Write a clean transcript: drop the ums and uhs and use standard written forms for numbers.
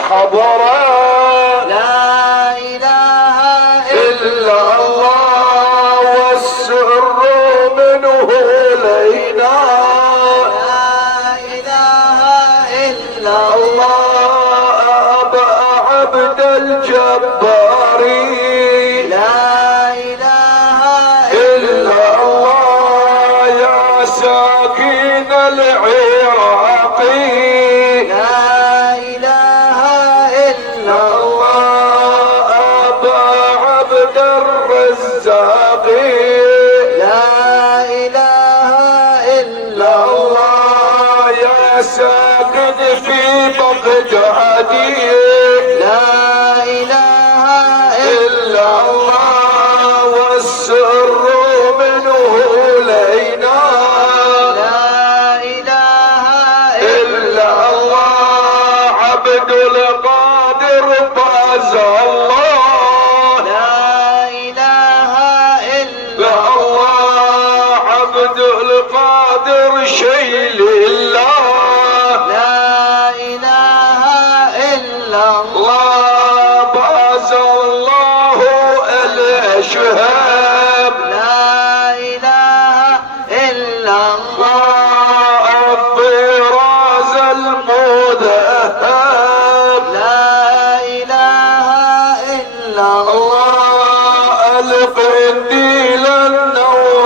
الحضرة لا إله إلا الله والسر منه إلينا لا إله إلا الله أبا عبد الجبار لا إله إلا الله يا ساكن العراق لا إله إلا الله أبا عبد الرزاق لا إله إلا الله يا ساكن في بغداد لا إله إلا الله والسر منه إلينا لا إله إلا الله عبد القادر باز الله لا إله إلا لا الله عبد القادر شيل